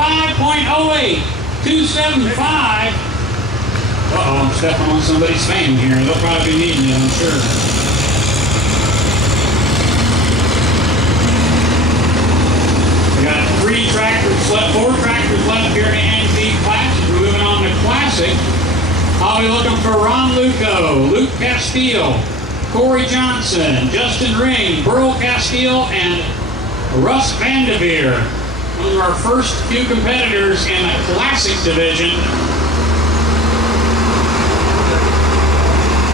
275.08. 275. Uh-oh, I'm stepping on somebody's fan here. They'll probably be needing it, I'm sure. We got four tractors left here in the antique class. We're moving on to classic. I'll be looking for Ron Luco, Luke Castile, Corey Johnson, Justin Ring, Burl Castile, and Russ Vandeveer. Those are our first few competitors in the classic division.